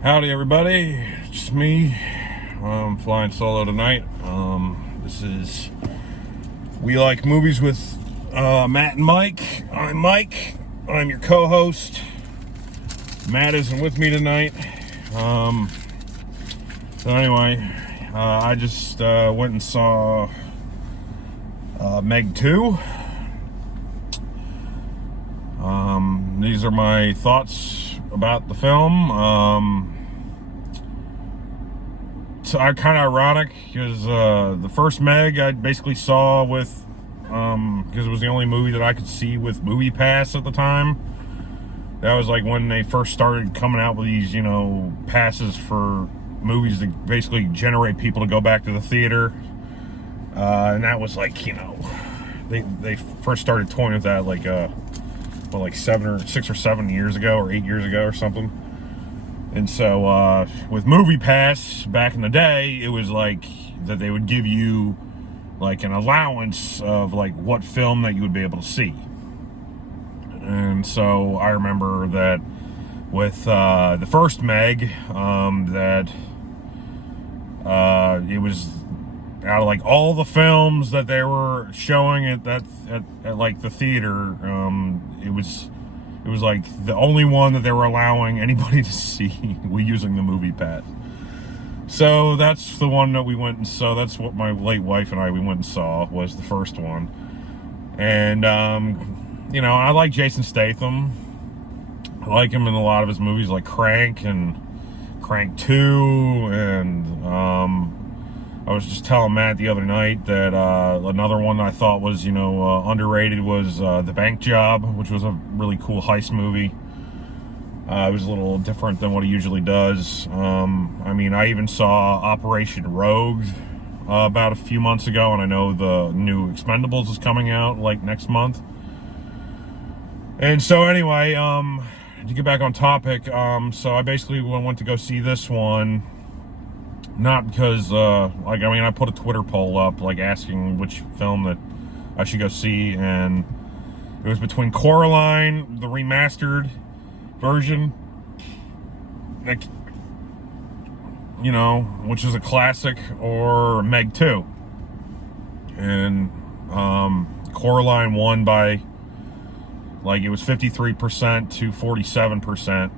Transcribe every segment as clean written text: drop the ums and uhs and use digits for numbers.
Howdy, everybody. It's me. I'm flying solo tonight. This is We Like Movies with Matt and Mike. I'm Mike. I'm your co-host. Matt isn't with me tonight. So anyway, I just went and saw Meg 2. These are my thoughts about the film. It's kind of ironic because the first Meg I basically saw with because it was the only movie that I could see with MoviePass at the time. That was like when they first started coming out with these, passes for movies to basically generate people to go back to the theater. And that was like, they first started toying with that like 6 or 7 years ago or 8 years ago or something. And so with MoviePass back in the day, it was like that they would give you like an allowance of like what film that you would be able to see. And so I remember that with the first Meg, that it was out of like all the films that they were showing at like the theater, it was like the only one that they were allowing anybody to see using the MoviePass. So that's the one that we went and saw. That's what my late wife and we went and saw, was the first one. And I like Jason Statham. I like him in a lot of his movies, like Crank and Crank 2. And I was just telling Matt the other night that another one I thought was, underrated was The Bank Job, which was a really cool heist movie. It was a little different than what he usually does. I even saw Operation Rogue about a few months ago, and I know the new Expendables is coming out like next month. And so anyway, to get back on topic, so I basically went to go see this one. Not because, I put a Twitter poll up, like, asking which film that I should go see, and it was between Coraline, the remastered version, like, which is a classic, or Meg 2. And, Coraline won by, like, it was 53% to 47%.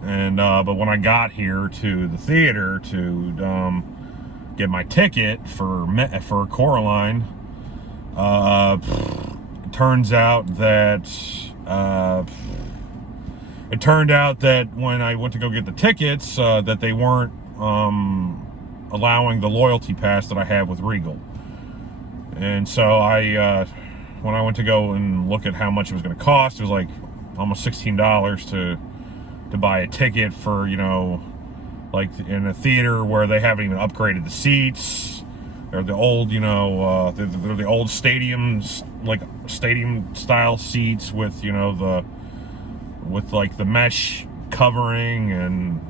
And but when I got here to the theater to get my ticket for Coraline, it turned out that when I went to go get the tickets, that they weren't allowing the loyalty pass that I have with Regal. And so when I went to go and look at how much it was going to cost, it was like almost $16 to buy a ticket for, like in a theater where they haven't even upgraded the seats. They're the old, they're the old stadiums, like stadium style seats with, with like the mesh covering and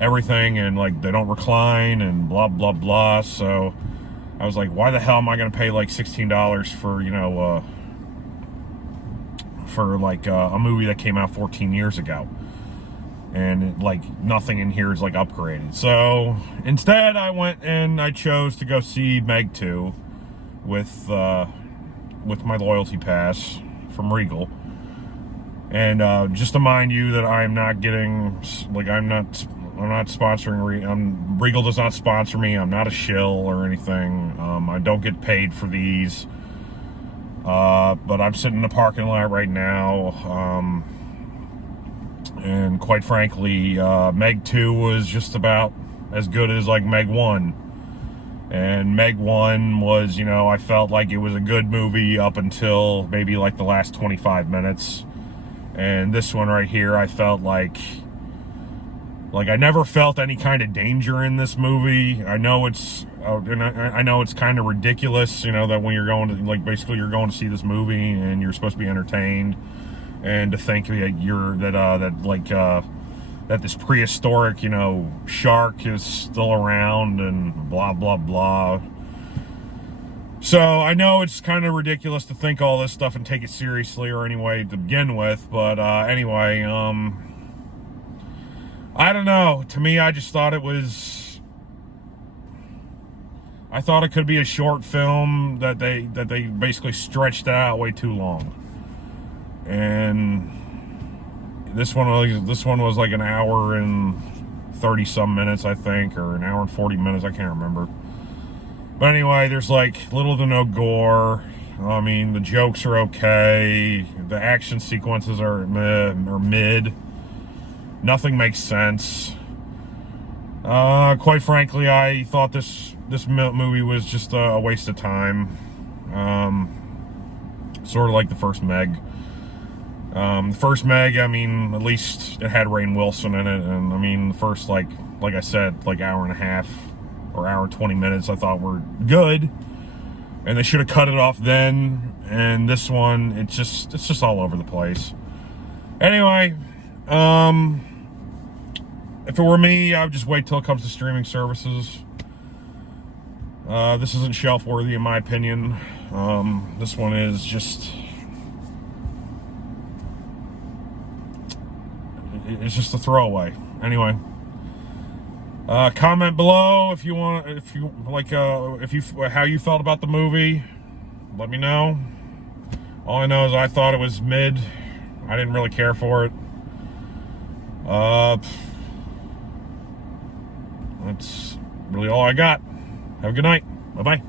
everything, and like they don't recline and blah, blah, blah. So I was like, why the hell am I going to pay like $16 for like a movie that came out 14 years ago? And like nothing in here is like upgraded. So instead I went and I chose to go see Meg 2 with my loyalty pass from Regal. And just to mind you that I'm not getting, like, I'm not sponsoring, Regal does not sponsor me. I'm not a shill or anything. I don't get paid for these. But I'm sitting in the parking lot right now. And quite frankly, Meg 2 was just about as good as like Meg 1. And Meg 1 was, I felt like it was a good movie up until maybe like the last 25 minutes. And this one right here, I felt like I never felt any kind of danger in this movie. I know it's kind of ridiculous, that when you're going to, like, basically you're going to see this movie and you're supposed to be entertained. And to think that that this prehistoric, shark is still around and blah, blah, blah. So I know it's kind of ridiculous to think all this stuff and take it seriously or anyway to begin with. But anyway, I don't know. To me, I just thought it was. I thought it could be a short film that they basically stretched out way too long, and this one was like an hour and 30 some minutes, I think, or an hour and 40 minutes. I can't remember. But anyway, there's like little to no gore. I mean, the jokes are okay. The action sequences are mid. Nothing makes sense. Quite frankly, I thought this movie was just a waste of time. Sort of like the first Meg. The first Meg, I mean, at least it had Rainn Wilson in it, and I mean, the first like I said, like hour and a half or hour and 20 minutes, I thought were good, and they should have cut it off then. And this one, it's just all over the place. Anyway, if it were me, I would just wait till it comes to streaming services. This isn't shelf worthy in my opinion. This one is just. It's just a throwaway. Anyway, comment below if you how you felt about the movie. Let me know. All I know is I thought it was mid. I didn't really care for it. That's really all I got. Have a good night. Bye bye.